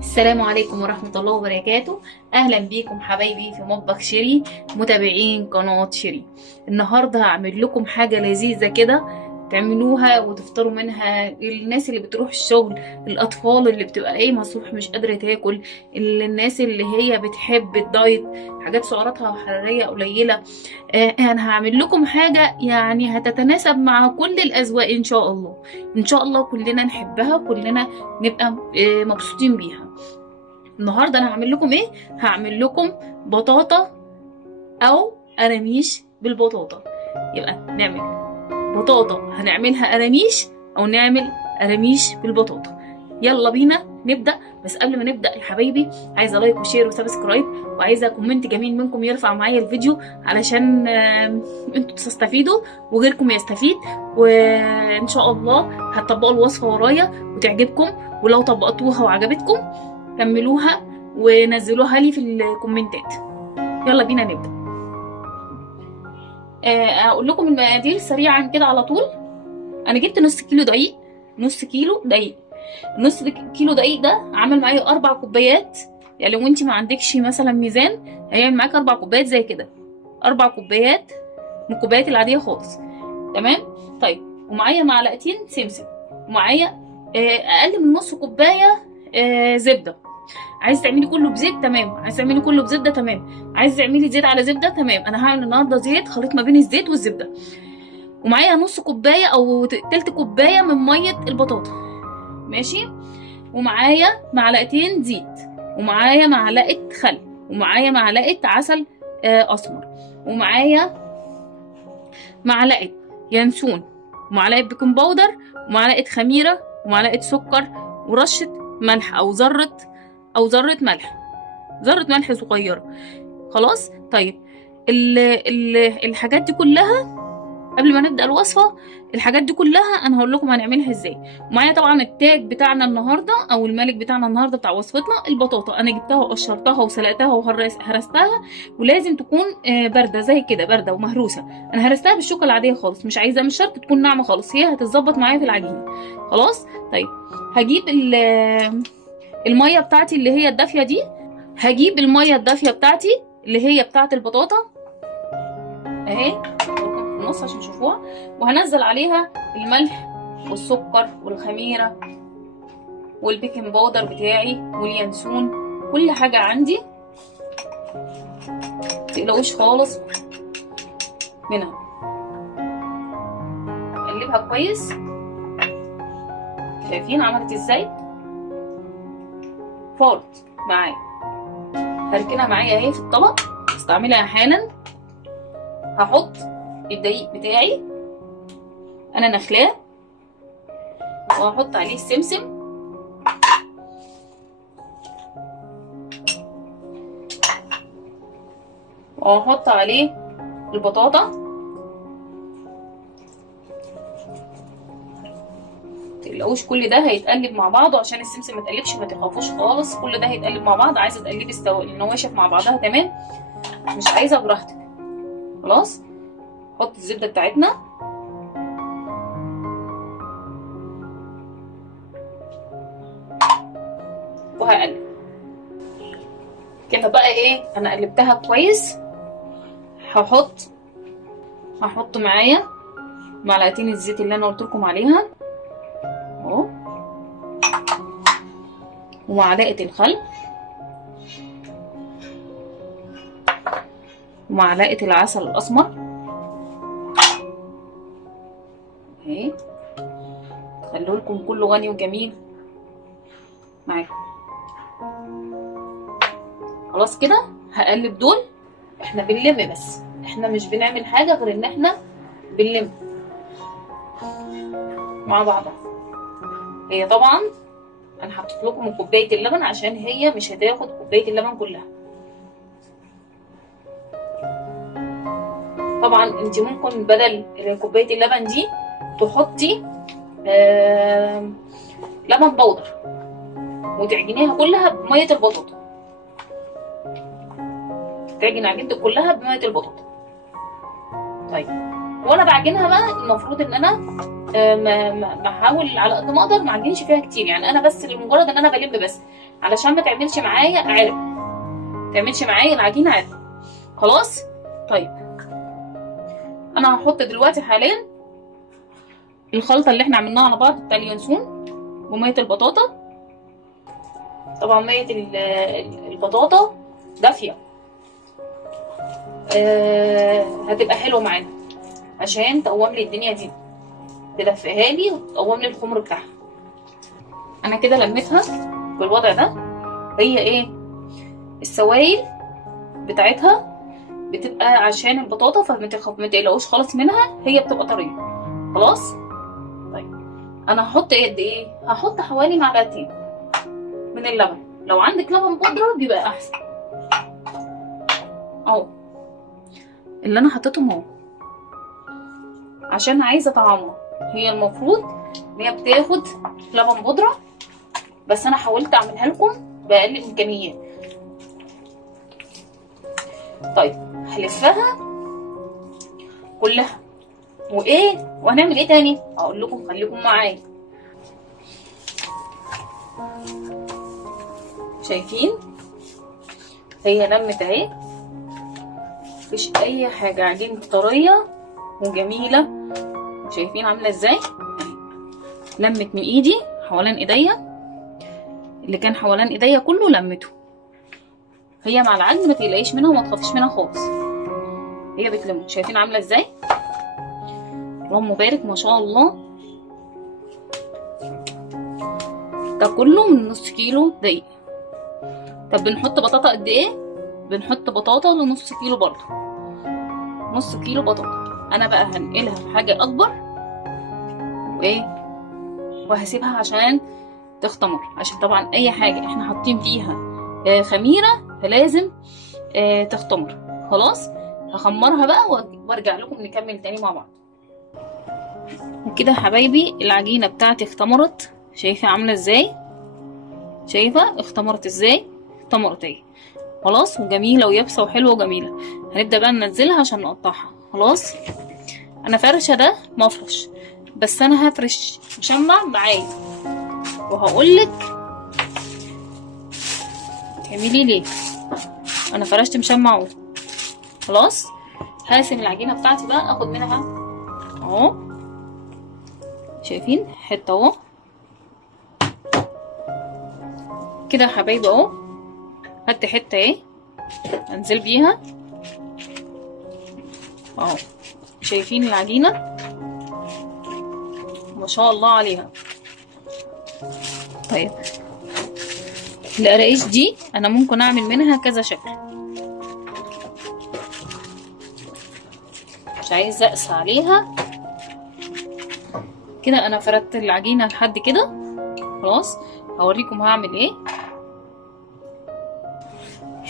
السلام عليكم ورحمة الله وبركاته. أهلا بيكم حبايبي في مطبخ شيري، متابعين قناة شيري. النهاردة هعمل لكم حاجة لذيذة كده تعملوها وتفطروا منها. الناس اللي بتروح الشغل، الأطفال اللي بتبقى قايمة الصبح مش قادرة تاكل، الناس اللي هي بتحب الدايت، حاجات سعراتها حرارية قليلة. أنا هعمل لكم حاجة يعني هتتناسب مع كل الأذواق إن شاء الله. إن شاء الله كلنا نحبها، كلنا نبقى مبسوطين بيها. النهارده انا هعمل لكم ايه؟ هعمل لكم بطاطا او قراميش بالبطاطا. يبقى نعمل بطاطا هنعملها قراميش، او نعمل قراميش بالبطاطا. يلا بينا نبدا. بس قبل ما نبدا يا حبايبي، عايزه لايك وشير وسبسكرايب، وعايزه كومنت جميل منكم يرفع معايا الفيديو علشان انتوا تستفيدوا وغيركم يستفيد. وان شاء الله هتطبقوا الوصفه ورايا وتعجبكم، ولو طبقتوها وعجبتكم كملوها ونزلوها لي في الكومنتات. يلا بينا نبدا. اقول لكم المقادير سريعا كده على طول. انا جبت نص كيلو دقيق. نص كيلو دقيق ده عامل معايا 4 كوبايات. يعني لو انت ما عندكش مثلا ميزان، هيعمل معاك 4 كوبايات زي كده. 4 كوبايات من الكوبايات العاديه خالص. تمام. طيب، ومعايا معلقتين سمسم، ومعايا اقل من نص كوبايه زبده. عايز تعملي كله بزيت تمام، عايز تعملي كله بزبده تمام، عايز تعملي زيت على زبده تمام. انا هعمل النهارده زيت، خليط ما بين الزيت والزبده. ومعايا نص كوبايه او تلت كوبايه من ميه البطاطا. ماشي. ومعايا معلقتين زيت، ومعايا معلقه خل، ومعايا معلقه عسل اسمر، ومعايا معلقه ينسون، ومعلقه بيكنج باودر، ومعلقه خميره، ومعلقه سكر، ورشه ملح او ذره ملح، ذره ملح صغيره. خلاص. طيب، الحاجات دي كلها قبل ما نبدا الوصفه، الحاجات دي كلها انا هقول لكم هنعملها ازاي. ومعايا طبعا التاج بتاعنا النهارده او الملك بتاعنا النهارده بتاع وصفتنا، البطاطا. انا جبتها وقشرتها وسلقتها وهرستها، ولازم تكون بارده زي كده، بارده ومهروسه. انا هرستها بالشوكه العاديه خالص، مش عايزه، مش شرط تكون ناعمه خالص، هي هتتظبط معايا في العجينه. خلاص. طيب، هجيب الميه بتاعتي اللي هي الدافيه دي. هجيب الميه الدافيه بتاعتي اللي هي بتاعه البطاطا اهي في النص عشان تشوفوها، وهنزل عليها الملح والسكر والخميره والبيكنج باودر بتاعي واليانسون، كل حاجه عندي، متقلقوش خالص منها. اقلبها كويس. شايفين عملت ازاي؟ فارت معايا. هركنها معايا اهي في الطبق، استعملها حالا. هحط الدقيق بتاعي انا نخلاه، وهحط عليه السمسم، وهحط عليه البطاطا. متقلقوش، كل ده هيتقلب مع بعضه عشان السمسم ما يتقلبش، ما تخافوش خالص، كل ده هيتقلب مع بعض. عايزه تقلبي النواشف مع بعضها تمام، مش عايزه براحتك. خلاص. نحط الزبده بتاعتنا، وهقلب كده بقى. ايه، انا قلبتها كويس. هحط معايا معلقتين الزيت اللي انا قلت لكم عليها اهو، ومعلقه الخل، ومعلقه العسل الاسمر اهي. خلوا لكم كله غني وجميل معاكم. خلاص كده هقلب دول. احنا بنلم بس، احنا مش بنعمل حاجه غير ان احنا بنلم مع بعضها. هي طبعا انا حطيت لكم كوبايه اللبن عشان هي مش هتاخد كوبايه اللبن كلها. طبعا انت ممكن بدل كوبايه اللبن دي تحطي لبن بودر وتعجنيها كلها بميه البطاطا. تعجن عجينتك كلها بميه البطاطا. طيب، وانا بعجنها بقى المفروض ان انا بحاول على قد ما اقدر ما اعجنش فيها كتير، يعني انا بس لمجرد ان انا بلم بس، علشان ما تعملش معايا عرق، ما تعملش معايا العجينه عرق. خلاص. طيب انا هحط دلوقتي حاليا الخلطه اللي احنا عملناها على بعض بتاع اليانسون وميه البطاطا. طبعا ميه البطاطا دافيه، هتبقى حلوه معانا عشان تقوم لي الدنيا دي، تدفئها لي وتقوم لي الخمر بتاعها. انا كده لميتها بالوضع ده. هي ايه السوائل بتاعتها بتبقى عشان البطاطا، فما تقلقوش خالص منها، هي بتبقى طريه. خلاص. طيب انا هحط قد ايه؟ هحط حوالي معلقتين من اللبن، لو عندك لبن بودره بيبقى احسن. اهو اللي انا حطيتهم اهو عشان عايزه طعمها. هي المفروض ان هي بتاخد لبن بودره، بس انا حاولت اعملها لكم باقل الامكانيات. طيب هلفها كلها وايه وهنعمل ايه تاني اقول لكم، خليكم معايا. شايفين هي لمت اهي، مفيش اي حاجه، عجينه طريه وجميله. شايفين عامله ازاي؟ لمت من ايدي حوالين ايديا، اللي كان حوالين ايديا كله لمته. هي مع العجن ما تقلقيش منها وما تخافيش منها خالص، هي بتلم. شايفين عامله ازاي؟ اللهم بارك ما شاء الله. ده كله من نص كيلو دقيق. طب بنحط بطاطا قد ايه؟ بنحط بطاطا لنص كيلو برضه، نص كيلو بطاطا. انا بقى هنقلها في حاجه اكبر وايه، وهسيبها عشان تختمر، عشان طبعا اي حاجه احنا حاطين فيها خميره فلازم تختمر. خلاص هخمرها بقى وارجع لكم نكمل تاني مع بعض. وكده يا حبايبي العجينه بتاعتي اختمرت. شايفه عامله ازاي؟ شايفه اختمرت ازاي؟ اختمرت اهي خلاص، وجميله ويابسه وحلوه وجميله. هنبدا بقى ننزلها عشان نقطعها. خلاص انا فرشه ده مفرش، بس انا هفرش مشمع معايا وهقولك تعملي ليه. انا فرشت مشمع اهو. خلاص هقسم العجينه بتاعتي بقى، اخد منها اهو، شايفين حته اهو كده يا حبايبي اهو. خدت حته اهي انزل بيها اهو. شايفين العجينه ما شاء الله عليها. طيب القراقيش دي انا ممكن اعمل منها كذا شكل، مش عايزه اقسى عليها كده. انا فردت العجينه لحد كده. خلاص هوريكم هعمل ايه.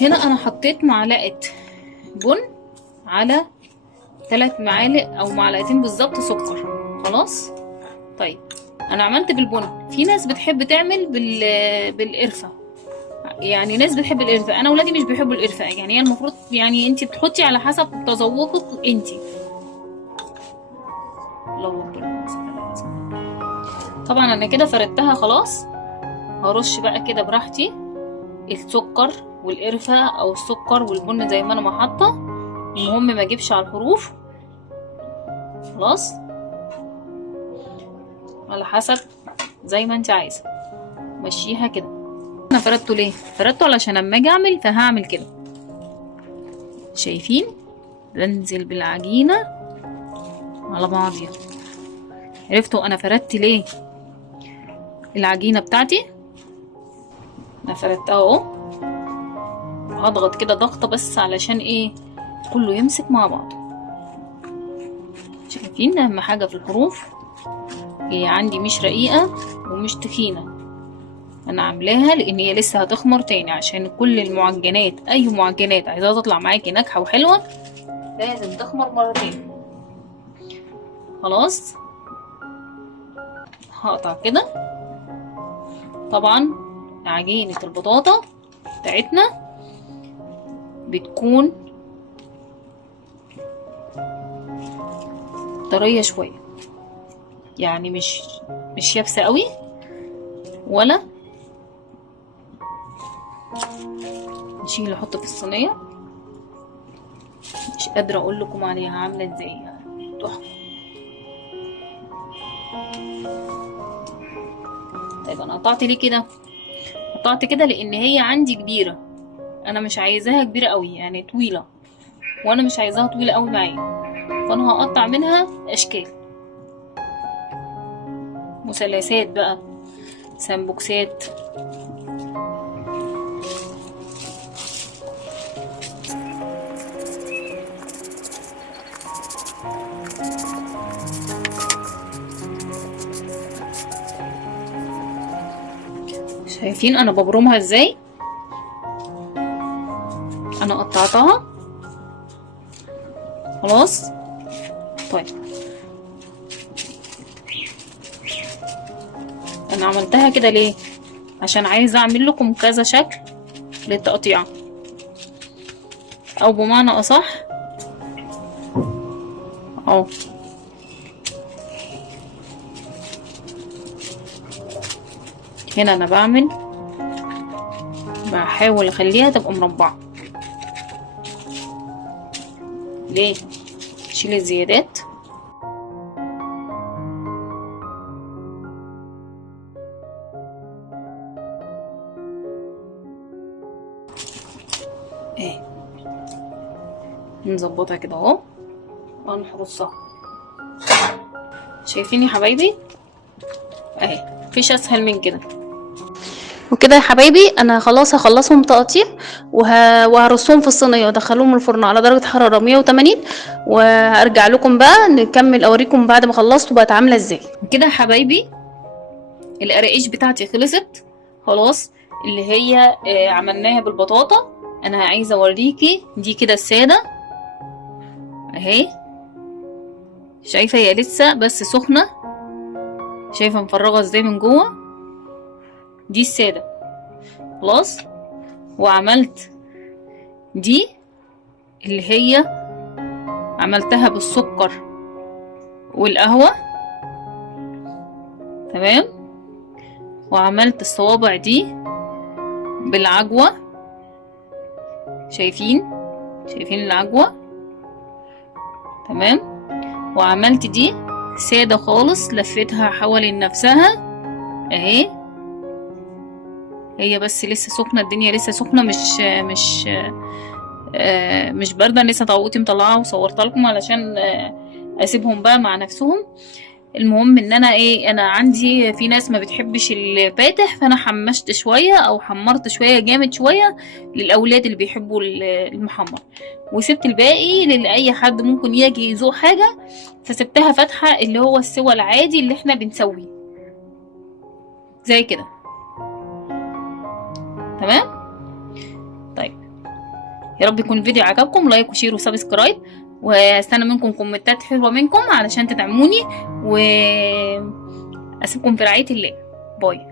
هنا انا حطيت معلقه بن على 3 معالق او معلقتين بالظبط سكر. خلاص. طيب انا عملت بالبن، في ناس بتحب تعمل بالقرفه، يعني ناس بتحب القرفه، انا ولادي مش بيحبوا القرفه. يعني هي المفروض يعني انت بتحطي على حسب تذوقك انت. الله اكبر. طبعا انا كده فردتها خلاص. هرش بقى كده براحتي السكر والقرفه او السكر والبن زي ما انا ما حاطه، المهم ما اجيبش على الحروف. خلاص على حسب زي ما انت عايزه مشيها كده. انا فردته ليه؟ فردته علشان لما اجي اعمل فهعمل كده. شايفين بنزل بالعجينه على بعضيها. عرفتوا انا فردت ليه العجينه بتاعتي؟ انا فردتها اهو، هضغط كده ضغطه بس علشان ايه كله يمسك مع بعض. شايفين اهم حاجه في الحروف هي عندي مش رقيقه ومش تخينه. انا عاملاها لان هي لسه هتخمر تاني، عشان كل المعجنات اي معجنات عايزاها تطلع معاكي ناجحه وحلوه لازم تخمر مرتين. خلاص هقطع كده. طبعا عجينه البطاطا بتاعتنا بتكون طريه شويه، يعني مش يابسه قوي ولا. نشيل نحط في الصينيه. مش قادره اقول لكم عليها عامله ازاي يعني، تحفه. طيب انا قطعت ليه كده؟ قطعت كده لان هي عندي كبيره، انا مش عايزاها كبيره قوي يعني طويله، وانا مش عايزاها طويله قوي معايا، فانا هقطع منها اشكال مثلثات بقى، سمبوكسات. شايفين انا ببرمها ازاي؟ انا قطعتها خلاص. طيب انا عملتها كده ليه؟ عشان عايزه اعمل لكم كذا شكل للتقطيع، او بمعنى اصح اهو. هنا انا بحاول اخليها تبقى مربعه. ليه؟ شيل الزيادات. اهي نظبطها كده اهو ونحرصها. شايفين يا حبايبي؟ اهي مفيش اسهل من كده. وكده يا حبايبي انا خلاص هخلصهم تقطيع وهرصهم في الصينيه وادخلهم الفرن على درجه حراره 180، وهرجع لكم بقى نكمل اوريكم بعد ما خلصت بقت عامله ازاي. كده يا حبايبي القراقيش بتاعتي خلصت خلاص، اللي هي عملناها بالبطاطا. انا عايزه اوريكي دي كده الساده اهي، شايفه هي لسه بس سخنه، شايفه مفرغه ازاي من جوه. دي الساده خلاص. وعملت دي اللي هي عملتها بالسكر والقهوه تمام. وعملت الصوابع دي بالعجوه، شايفين العجوه تمام. وعملت دي ساده خالص، لفيتها حوالين نفسها اهي. هي بس لسه سخنه، الدنيا لسه سخنه، مش بارده لسه. طوقتي مطلعاها وصورت لكم علشان اسيبهم بقى مع نفسهم. المهم ان انا انا عندي في ناس ما بتحبش الفاتح، فانا حمشت شويه او حمرت شويه جامد شويه للاولاد اللي بيحبوا المحمر، وسبت الباقي لاي حد ممكن يجي يذوق حاجه، فسبتها فاتحه اللي هو السوى العادي اللي احنا بنسويه زي كده تمام. طيب يا رب يكون الفيديو عجبكم، لايك وشير وسبسكرايب، واستنى منكم كومنتات حلوه منكم علشان تدعموني، واسيبكم في رعايه الله. باي.